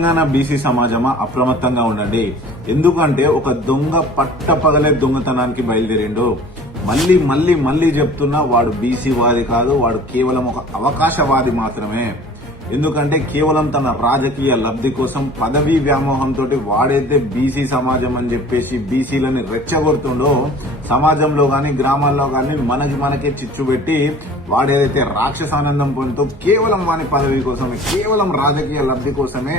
Telangana BC సమాజమా అప్రమత్తంగా ఉండండి. ఎందుకంటే ఒక దొంగ పట్టపగలే దొంగతనానికి బయలుదేరిండు. మళ్ళీ మళ్ళీ మళ్ళీ చెప్తున్నా, వాడు బీసీ వాది కాదు, వాడు కేవలం ఒక అవకాశవాది మాత్రమే. ఎందుకంటే కేవలం తన రాజకీయ లబ్ధి కోసం పదవీ వ్యామోహంతో వాడైతే బీసీ సమాజం అని చెప్పేసి బీసీలని రెచ్చగొడుతుండో, సమాజంలో గాని గ్రామాల్లో గాని మనకే చిచ్చు పెట్టి వాడేదైతే రాక్షసానందం పొందుతూ కేవలం వాని పదవి కోసమే, కేవలం రాజకీయ లబ్ధి కోసమే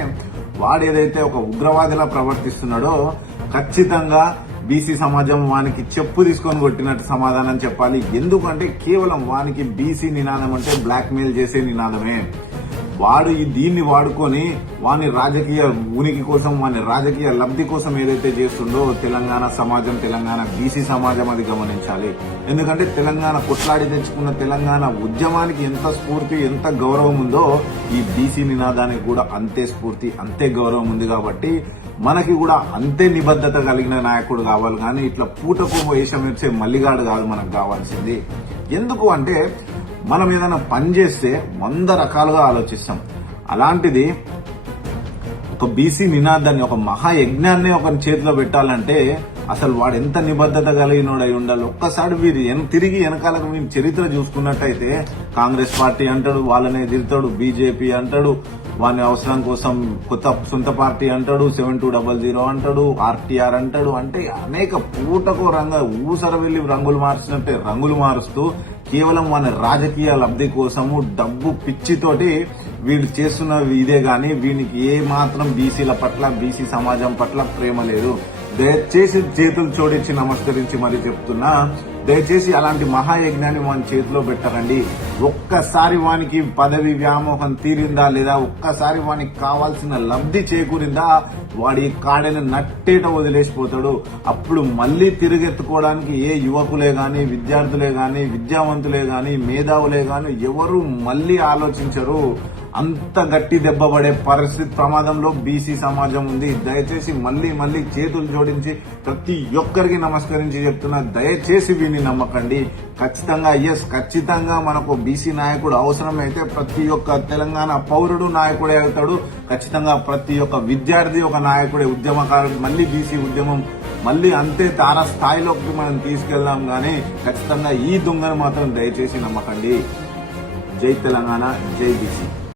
వాడేదైతే ఒక ఉగ్రవాదిలా ప్రవర్తిస్తున్నాడో, ఖచ్చితంగా బీసీ సమాజం వానికి చెప్పు తీసుకొని కొట్టినట్టు సమాధానం చెప్పాలి. ఎందుకంటే కేవలం వానికి బీసీ నినాదం అంటే బ్లాక్ మెయిల్ చేసే నినాదమే. వాడు దీన్ని వాడుకొని వాని రాజకీయ ఉనికి కోసం, వాని రాజకీయ లబ్ధి కోసం ఏదైతే చేస్తుండో తెలంగాణ సమాజం, తెలంగాణ బీసీ సమాజం అది గమనించాలి. ఎందుకంటే తెలంగాణ కొట్లాడి తెచ్చుకున్న తెలంగాణ ఉద్యమానికి ఎంత స్ఫూర్తి, ఎంత గౌరవం ఉందో ఈ బీసీ నినాదానికి కూడా అంతే స్ఫూర్తి, అంతే గౌరవం ఉంది. కాబట్టి మనకి కూడా అంతే నిబద్ధత కలిగిన నాయకుడు కావాలి, కానీ ఇట్లా పూటకు వేషం ఇచ్చే మల్లిగాడు కాదు మనకు కావాల్సింది. ఎందుకు అంటే మనం ఏదైనా పని చేస్తే 100 రకాలుగా ఆలోచిస్తాం. అలాంటిది ఒక బీసీ నినాదాన్ని, ఒక మహాయజ్ఞాన్ని ఒక చేతిలో పెట్టాలంటే అసలు వాడు ఎంత నిబద్ధత కలిగినోడై ఉండాలి. ఒక్కసారి వీరు తిరిగి వెనకాలకు మీరు చరిత్ర చూసుకున్నట్టయితే కాంగ్రెస్ పార్టీ అంటాడు, వాళ్ళనే తిడతాడు, బీజేపీ అంటాడు, వాని అవసరం కోసం కొత్త సొంత పార్టీ అంటాడు, 7200 అంటాడు, ఆర్టీఆర్ అంటాడు. అంటే అనేక పూటకు ఊసర వెళ్లి రంగులు మార్చినట్టే రంగులు మారుస్తూ కేవలం వాని రాజకీయ లబ్ధి కోసము, డబ్బు పిచ్చితోటి వీడు చేస్తున్న ఇదే గాని వీనికి ఏ మాత్రం బీసీల పట్ల, బీసీ సమాజం పట్ల ప్రేమ లేదు. దయచేసి చేతులు జోడించి నమస్కరించి మరి చెప్తున్నా, దయచేసి అలాంటి మహాయజ్ఞాన్ని వాని చేతిలో పెట్టరండి. ఒక్కసారి వానికి పదవి వ్యామోహం తీరిందా, లేదా ఒక్కసారి వానికి కావాల్సిన లబ్ధి చేకూరిందా, వాడి కాడని నట్టేట వదిలేసిపోతాడు. అప్పుడు మళ్లీ తిరిగెత్తుకోవడానికి ఏ యువకులే గాని, విద్యార్థులే గాని, విద్యావంతులే గాని, మేధావులే గాని ఎవరు మళ్లీ ఆలోచించరు. అంత గట్టి దెబ్బ పడే పరిస్థితి, ప్రమాదంలో బీసీ సమాజం ఉంది. దయచేసి మళ్లీ చేతులు జోడించి ప్రతి ఒక్కరికి నమస్కరించి చెప్తున్నా, దయచేసి వీని నమ్మకండి. ఖచ్చితంగా మనకు బీసీ నాయకుడు అవసరమైతే ప్రతి ఒక్క తెలంగాణ పౌరుడు నాయకుడే అవుతాడు. ఖచ్చితంగా ప్రతి ఒక్క విద్యార్థి ఒక నాయకుడే, ఉద్యమకారుడు. మళ్లీ బీసీ ఉద్యమం మళ్లీ అంతే తార స్థాయిలోకి మనం తీసుకెళ్దాం. గానీ ఖచ్చితంగా ఈ దొంగను మాత్రం దయచేసి నమ్మకండి. జై తెలంగాణ, జై బీసీ.